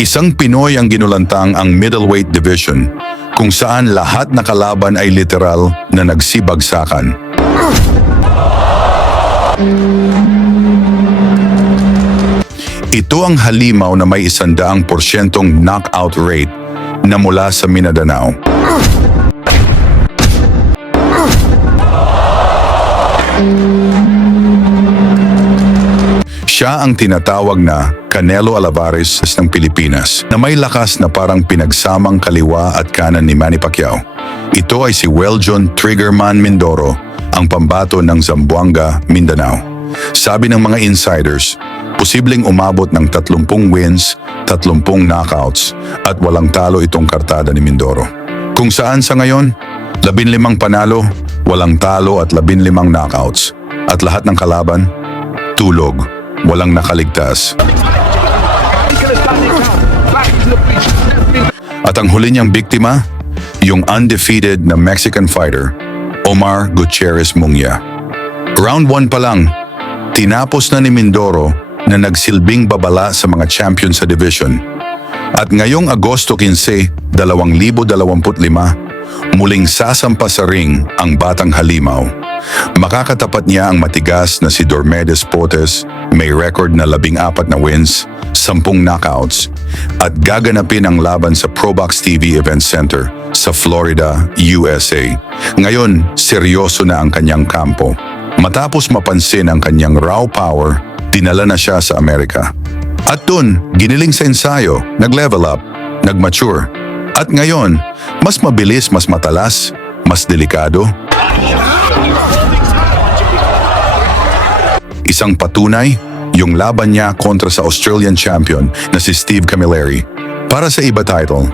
Isang Pinoy ang ginulantang ang middleweight division, kung saan lahat na kalaban ay literal na nagsibagsakan. Ito ang halimaw na may 100% knockout rate na mula sa Mindanao. Siya ang tinatawag na Canelo Alvarez ng Pilipinas, na may lakas na parang pinagsamang kaliwa at kanan ni Manny Pacquiao. Ito ay si Weljon Triggerman Mindoro, ang pambato ng Zamboanga, Mindanao. Sabi ng mga insiders, posibleng umabot ng 30 wins, 30 knockouts at walang talo itong kartada ni Mindoro. Kung saan sa ngayon, 15 panalo, walang talo at 15 knockouts. At lahat ng kalaban, tulog, walang nakaligtas. At ang huli niyang biktima, yung undefeated na Mexican fighter, Omar Gutierrez Munguia. Round 1 pa lang, tinapos na ni Mindoro na nagsilbing babala sa mga champion sa division. At ngayong Agosto 15, 2025, muling sasampa sa ring ang batang halimaw. Makakatapat niya ang matigas na si Dormedes POTES, may record na 14 na wins, 10 knockouts, at gaganapin ang laban sa ProBox TV Event Center sa Florida, USA. Ngayon, seryoso na ang kanyang kampo. Matapos mapansin ang kanyang raw power, dinala na siya sa Amerika. At dun, giniling sa ensayo, nag-level up, nag-mature. At ngayon, mas mabilis, mas matalas, mas delikado. Isang patunay, yung laban niya kontra sa Australian champion na si Steve Camilleri para sa iba title.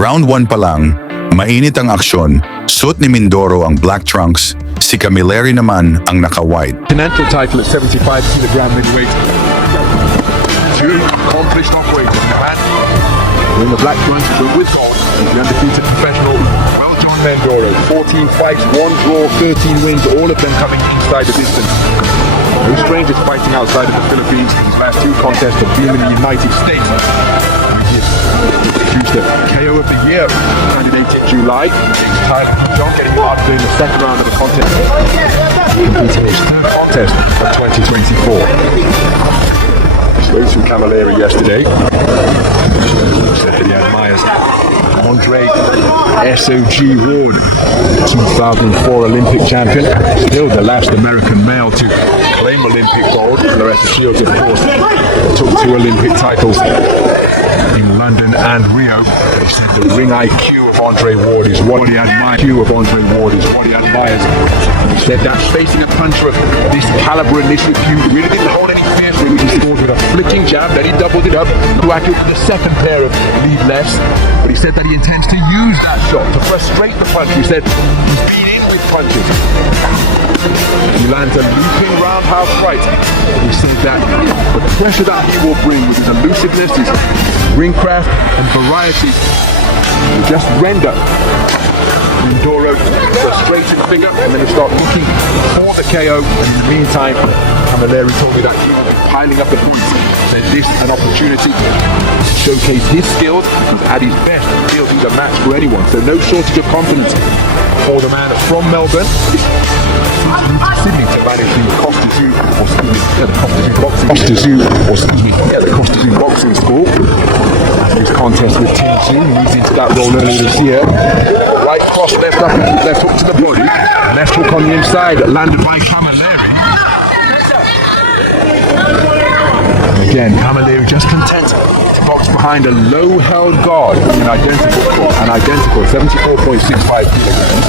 Round 1 pa lang, mainit ang aksyon, suot ni Mindoro ang black trunks, si Camilleri naman ang naka-white. Continental title at 75 kg middleweight. Two accomplished operators in the man. In the black trunks, but with gold, the undefeated professional Weljon Mindoro. 14 fights, 1 draw, 13 wins, all of them coming inside the distance. No strangers fighting outside of the Philippines. His last 2 contests have been in the United States. Produced a KO of the year, candidate in July. Tyler John getting hard in the second round of the contest. Completing his 3rd contest of 2024. Spoke to Camilleri yesterday. Said that he admires Andre SOG Ward, 2004 Olympic champion, still the last American male to claim Olympic gold. Loretta Shields, of course, took 2 Olympic titles in London and Rio. He said the ring IQ of Andre Ward is what he admires. He said that facing a puncher of this caliber and this repute really didn't hold any fear for him. He scored with a flicking jab, then he doubled it up to accurate with the second pair of lead lefts. But he said that he intends to use that shot to frustrate the puncher. He said he's been in with punches. He lands a looping roundhouse right. He said that the pressure that he will bring with his elusiveness, his ring craft and variety will just render Mindoro a straightened figure, and then he'll start looking for the KO. And in the meantime, Camilleri told me that he will be piling up the points. Said this an opportunity to showcase his skills, because at his best, he'll be the match for anyone. So no shortage of confidence for the man from Melbourne. Sydney to manage the Costa Zoo boxing school. His contest with Team Zoo, he's into that role earlier this year. Right cross, left up, left hook to the body, left hook on the inside, landed by Camilleri. Again, Camilleri just content to box behind a low-held guard, an identical 74.65 kilograms.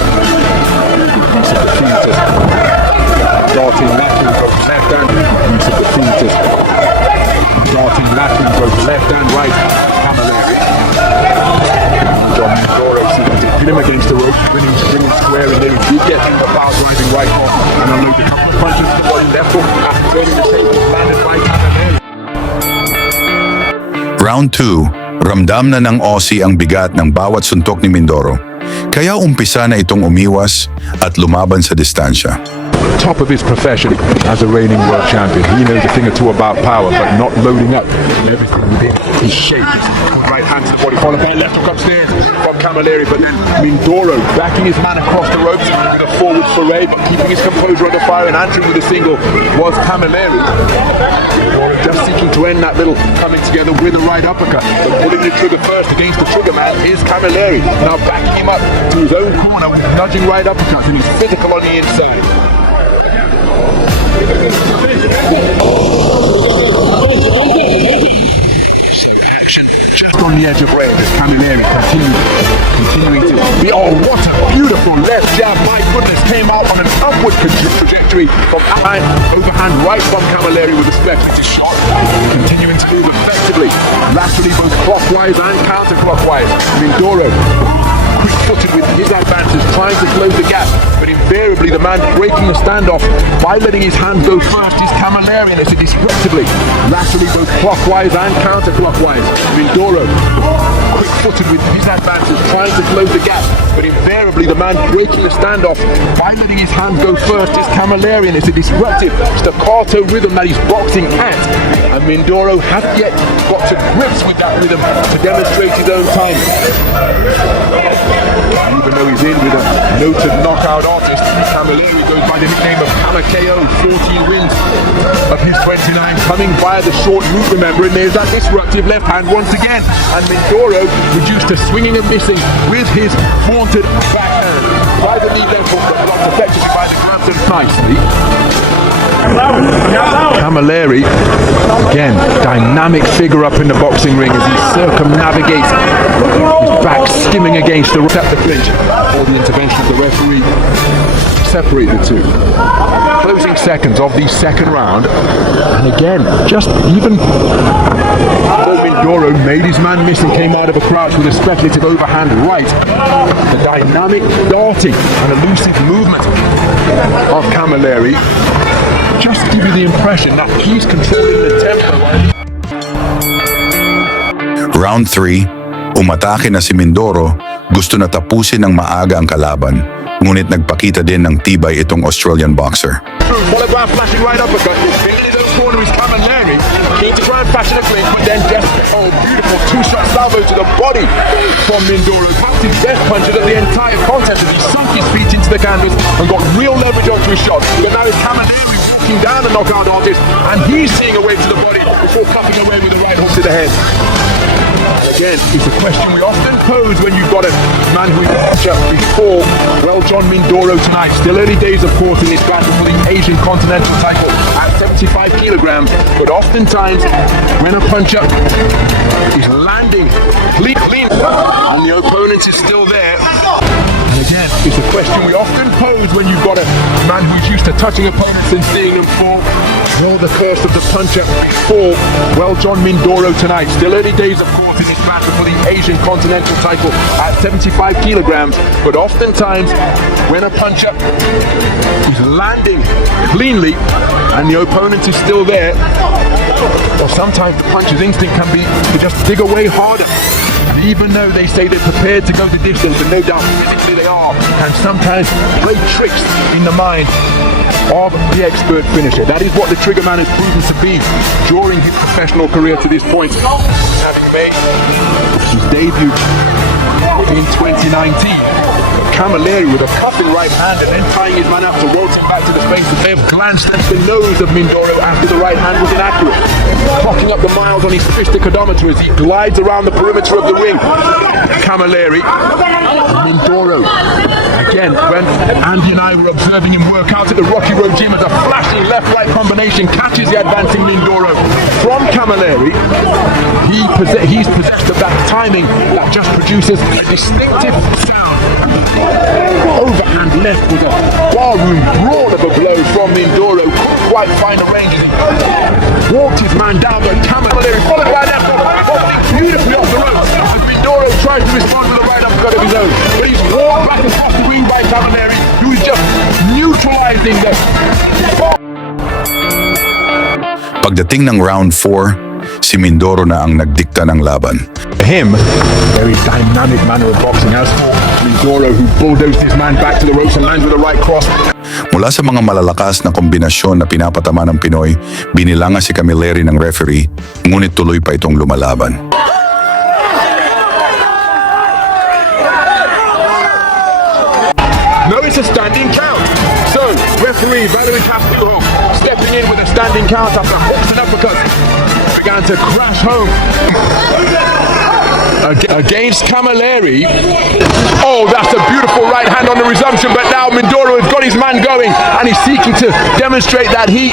Darting lateral goes left and use of the fetus. Darting lateral goes left and right. Camilleri. John Mindoro seems to pin him against the rope, winning square, and then he did get him the power driving right off and unload a couple of punches to the body left hook after turning the same landed by Camilleri. Round 2, ramdam na ng Aussie ang bigat ng bawat suntok ni Mindoro. Kaya umpisa na itong umiwas at lumaban sa distansya. top of his profession as a reigning world champion. He knows a thing or two about power, but not loading up everything within his shape. Right hand to the body, followed by a left hook upstairs from Camilleri, but then Mindoro backing his man across the ropes with a forward foray, but keeping his composure under fire and answering with a single was Camilleri. Just seeking to end that little coming together with a right uppercut. But pulling the trigger first against the trigger man is Camilleri. Now backing him up to his own corner with nudging right uppercuts, and he's physical on the inside. Action just on the edge of range as Camilleri continuing to be. Oh, what a beautiful left jab! My goodness, came out on an upward trajectory from overhand right from Camilleri with a speculative shot. Continuing to move effectively, laterally both clockwise and counterclockwise. Mindoro quick-footed with his advances, trying to close the gap, but invariably the man breaking the standoff by letting his hand go first is Camilleri, and it's disruptively, laterally both clockwise and counterclockwise. Mindoro quick-footed with his advances, trying to close the gap, but invariably the man breaking the standoff by letting his hand go first is Camilleri, and it's a disruptive staccato rhythm that he's boxing at, and Mindoro hasn't yet got to grips with that rhythm to demonstrate his own time. Even though he's in with a noted knockout artist, Camilleri goes by the nickname of PACQUIAO, 14 wins of his 29, coming via the short route, remember, and there's that disruptive left hand once again, and Mindoro reduced to swinging and missing with his vaunted backhand. By the knee left hook, but blocked effectively by the gloves and nicely. Camilleri, again, dynamic figure up in the boxing ring as he circumnavigates, his back skimming against the clinch, or the intervention of the referee to separate the two. Closing seconds of the second round, and again, just even Mindoro made his man miss and came out of a crouch with a speculative overhand right. The dynamic, darting and elusive movement of Camilleri just give you the impression that he's controlling the tempo. Round 3, umatake na si Mindoro, gusto na tapusin ng maaga ang kalaban, ngunit nagpakita din ng tibay itong Australian boxer. Followed by a flashing right uppercut, in his own corner is Camilleri, keen to try and fashion a clinch, but then just, oh, beautiful two-shot salvo to the body from Mindoro. Perhaps his best punches of the entire contest as he sunk his feet into the canvas and got real leverage onto his shot. But now it's Camilleri walking down the knockout artist, and he's seeing a way to the body before cutting away with a right hook to the head. Again, it's a question we often pose when you've got a man who is before. Well, John Mindoro tonight. Still early days, of course, in this battle for the Asian Continental title at 75 kilograms. But oftentimes, when a puncher is landing clean and the opponent is still there. And again, it's a question we often pose when you've got a man who's used to touching opponents and seeing them fall. Will the curse of the puncher fall? Well, John Mindoro tonight. Still early days, of course, in this battle for the Asian Continental title at 75 kilograms. But oftentimes, when a puncher is landing cleanly and the opponent is still there, or sometimes the puncher's instinct can be to just dig away harder. And even though they say they're prepared to go the distance, and no doubt physically they are, and sometimes play tricks in the mind of the expert finisher. That is what the Trigger Man has proven to be during his professional career to this point, having made his debut in 2019. Camilleri with a cupping right hand and then tying his man up to rotate back to the space. They have glanced at the nose of Mindoro after the right hand was inaccurate, clocking up the miles on his fistic odometer as he glides around the perimeter of the ring. Camilleri, Mindoro. Again, when Andy and I were observing him work out at the Rocky Road Gym as a flashing left-right combination catches the advancing Mindoro from Camilleri, he's possessed of that timing that just produces a distinctive sound. Overhand left was a barroom brawl of a blow from Mindoro. Couldn't quite find a range. Walked his man down, but Camilleri followed by left hook, beautifully off the ropes. As Mindoro tries to respond with a right uppercut of his own, but he's walked back across the ring by Camilleri, who's just neutralizing the. Pagdating ng round 4, si Mindoro na ang nagdikta ng laban. For him, very dynamic manner of boxing. As for Mindoro, who bulldozed his man back to the ropes and lands with a right cross. Mula sa mga malalakas na kombinasyon na pinapatama ng Pinoy, binilangan si Camilleri ng referee, ngunit tuloy pa itong lumalaban. No, it's a standing count. So, referee Valerie PACQUIAO stepping in with a standing count after hooks and uppercuts began to crash home against Camilleri. Oh, that's a beautiful right hand on the resumption, but now Mindoro has got his man going and he's seeking to demonstrate that he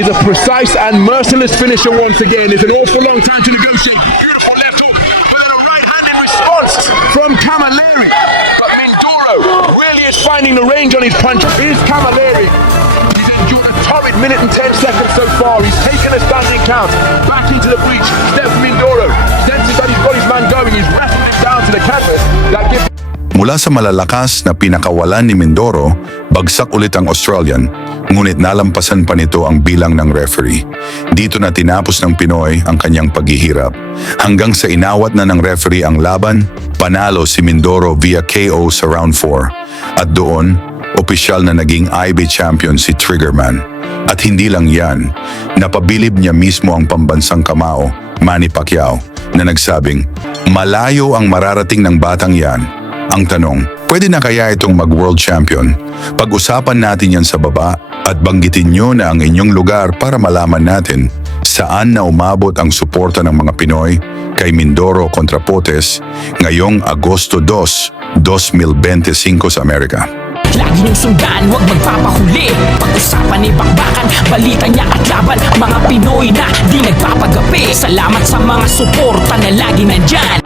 is a precise and merciless finisher once again. It's an awful long time to negotiate. Beautiful left hook, but then a right hand in response from Camilleri. But Mindoro really is finding the range on his punch. Here's Camilleri. He's endured a torrid minute and 10 seconds so far. He's taken a standing count back into the breach. Steps Mindoro. Senses that he's got his man going. He's wrestled him down to the canvas. That gives Mula sa malalakas na pinakawalan ni Mindoro, bagsak ulit ang Australian, ngunit nalampasan pa nito ang bilang ng referee. Dito na tinapos ng Pinoy ang kanyang paghihirap. Hanggang sa inawat na ng referee ang laban, panalo si Mindoro via KO sa round 4. At doon, opisyal na naging IB champion si Triggerman. At hindi lang yan, napabilib niya mismo ang pambansang KAMAO, Manny Pacquiao, na nagsabing, malayo ang mararating ng batang yan. Ang tanong, pwede na kaya itong mag-world champion? Pag-usapan natin yan sa baba at banggitin nyo na ang inyong lugar para malaman natin saan na umabot ang suporta ng mga Pinoy kay Mindoro kontra POTES ngayong Agosto 2, 2025 sa Amerika. Lagi niyong sundan, huwag magpapahuli. Pag-usapan ni bakbakan, balita niya at laban. Mga Pinoy na di nagpapagapi. Salamat sa mga suporta na lagi nandyan.